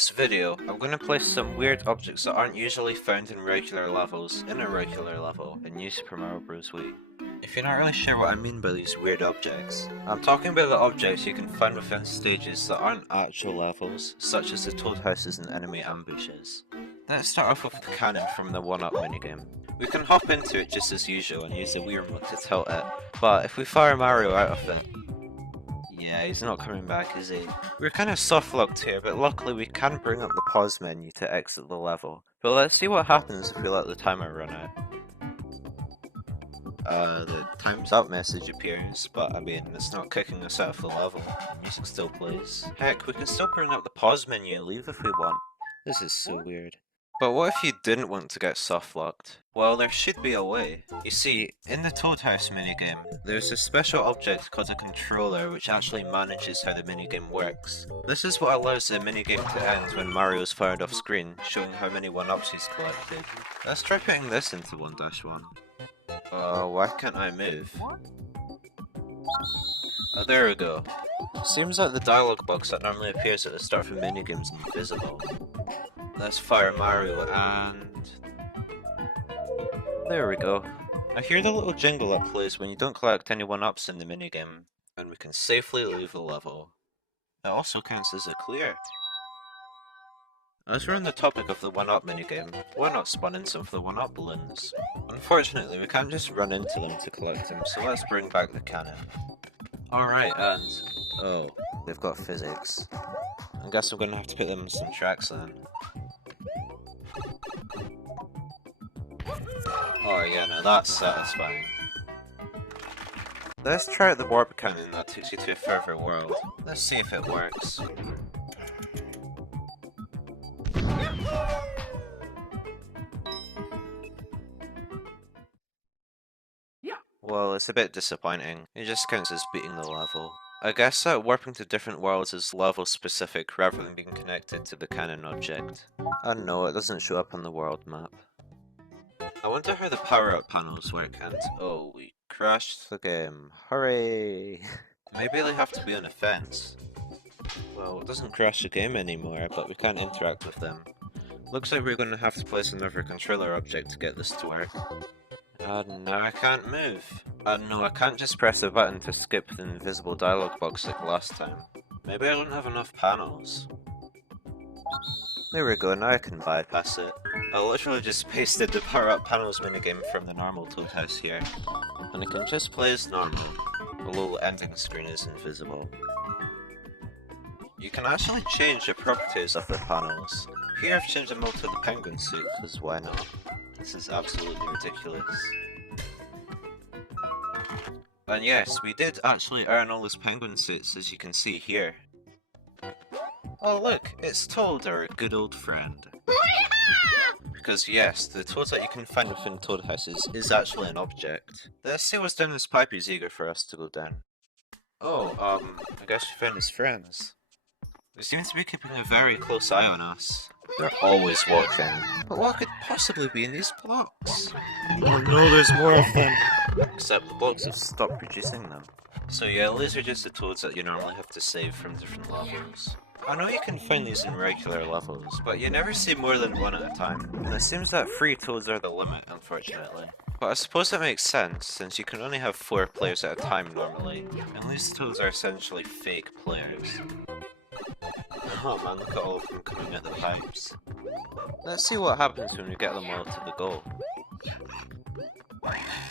this video, I'm going to place some weird objects that aren't usually found in regular levels in a regular level in New Super Mario Bros Wii. If you're not really sure what I mean by these weird objects, I'm talking about the objects you can find within stages that aren't actual levels, such as the toad houses and enemy ambushes. Let's start off with the cannon from the 1-up minigame. We can hop into it just as usual and use the Wii remote to tilt it, but if we fire Mario out of it, yeah, he's not coming back, is he? We're kind of soft-locked here, but luckily we can bring up the pause menu to exit the level. But let's see what happens if we let the timer run out. The time's up message appears, but I mean, it's not kicking us out of the level. The music still plays. Heck, we can still bring up the pause menu and leave if we want. This is so weird. But what if you didn't want to get soft-locked? Well, there should be a way. You see, in the Toad House minigame, there's a special object called a controller which actually manages how the minigame works. This is what allows the minigame to end when Mario's fired off screen, showing how many 1-ups he's collected. Let's try putting this into 1-1. Why can't I move? Oh, there we go. Seems like the dialogue box that normally appears at the start of a minigame is invisible. Let's fire Mario and... there we go. I hear the little jingle that plays when you don't collect any 1-ups in the minigame, and we can safely leave the level. It also counts as a clear. As we're on the topic of the 1-up minigame, why not spawn in some of the 1-up balloons? Unfortunately, we can't just run into them to collect them, so let's bring back the cannon. Alright, and... oh, they've got physics. I guess I'm gonna have to put them in some tracks then. Oh yeah, now that's satisfying. Let's try out the warp cannon that takes you to a further world. Let's see if it works. Well, it's a bit disappointing. It just counts as beating the level. I guess that warping to different worlds is level specific rather than being connected to the cannon object. And no, it doesn't show up on the world map. I wonder how the power-up panels work and... oh, we crashed the game. Hooray! Maybe they have to be on a fence. Well, it doesn't crash the game anymore, but we can't interact with them. Looks like we're going to have to place another controller object to get this to work. And now I can't move. And no, I can't just press a button to skip the invisible dialogue box like last time. Maybe I don't have enough panels. There we go, now I can bypass it. I literally just pasted the power-up panels minigame from the normal Toad House here. And it can just play as normal. The little ending screen is invisible. You can actually change the properties of the panels. Here I've changed them all to the penguin suit, because why not? This is absolutely ridiculous. And yes, we did actually earn all those penguin suits, as you can see here. Oh look, it's Toad, our good old friend. Because yes, the Toad that you can find within Toad Houses is actually an object. Let's see what's down this pipe he's eager for us to go down. Oh, I guess we found his friends. They seem to be keeping a very close eye on us. They're always watching. But what could possibly be in these blocks? Oh no, there's more of them! Except the blocks have stopped producing them. So yeah, these are just the toads that you normally have to save from different levels. I know you can find these in regular levels, but you never see more than one at a time. And it seems that 3 toads are the limit, unfortunately. But I suppose that makes sense, since you can only have 4 players at a time normally, and these toads are essentially fake players. Oh man, look at all of them coming at the pipes. Let's see what happens when we get them all to the goal.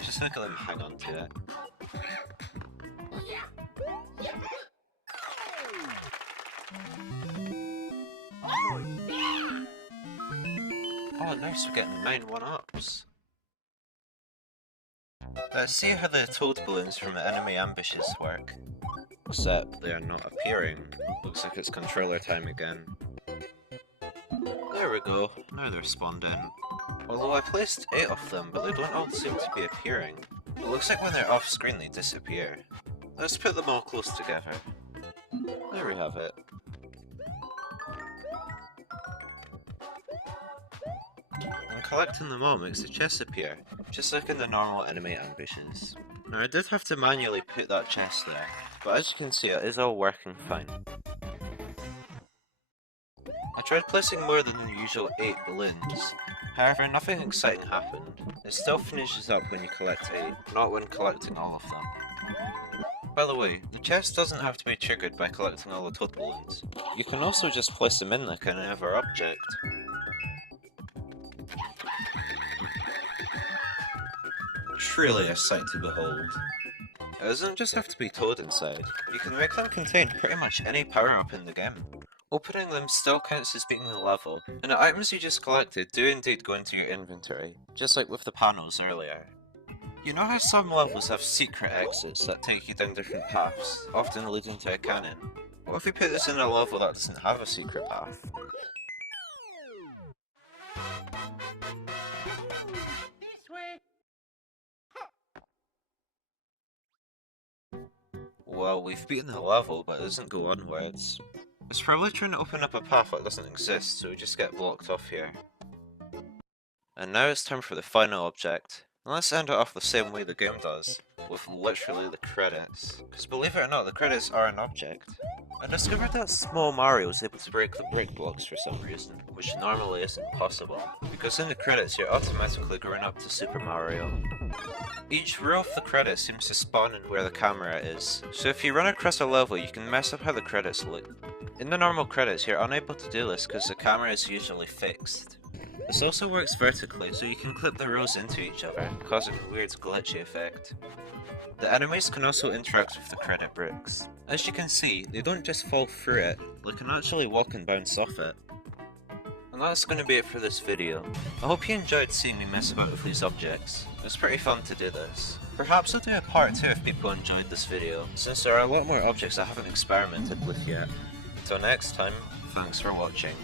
Just look at them hang on to it. Oh nice, we're getting 9 1-ups. Let's see how the toad balloons from the enemy ambushes work. Except they are not appearing. Looks like it's controller time again. There we go, now they're spawned in. Although I placed 8 of them, but they don't all seem to be appearing. It looks like when they're off screen they disappear. Let's put them all close together. There we have it. And collecting them all makes the chests appear, just like in the normal enemy ambushes. Now I did have to manually put that chest there, but as you can see it is all working fine. I tried placing more than the usual 8 balloons, however nothing exciting happened. It still finishes up when you collect 8, not when collecting all of them. By the way, the chest doesn't have to be triggered by collecting all the toad balloons. You can also just place them in like any other object. Truly a sight to behold. It doesn't just have to be Toad inside. You can make them contain pretty much any power-up in the game. Opening them still counts as beating the level, and the items you just collected do indeed go into your inventory, just like with the panels earlier. You know how some levels have secret exits that take you down different paths, often leading to a cannon? What if we put this in a level that doesn't have a secret path? Well, we've beaten the level, but it doesn't go onwards. It's probably trying to open up a path that doesn't exist, so we just get blocked off here. And now it's time for the final object. And let's end it off the same way the game does, with literally the credits. Because believe it or not, the credits are an object. I discovered that small Mario was able to break the brick blocks for some reason, which normally isn't possible. Because in the credits you're automatically growing up to Super Mario. Each row of the credits seems to spawn in where the camera is, so if you run across a level you can mess up how the credits look. In the normal credits you're unable to do this because the camera is usually fixed. This also works vertically, so you can clip the rows into each other, causing a weird glitchy effect. The enemies can also interact with the credit bricks. As you can see, they don't just fall through it, they can actually walk and bounce off it. And that's going to be it for this video. I hope you enjoyed seeing me mess about with these objects. It was pretty fun to do this. Perhaps I'll do a part 2 if people enjoyed this video, since there are a lot more objects I haven't experimented with yet. Until next time, thanks for watching.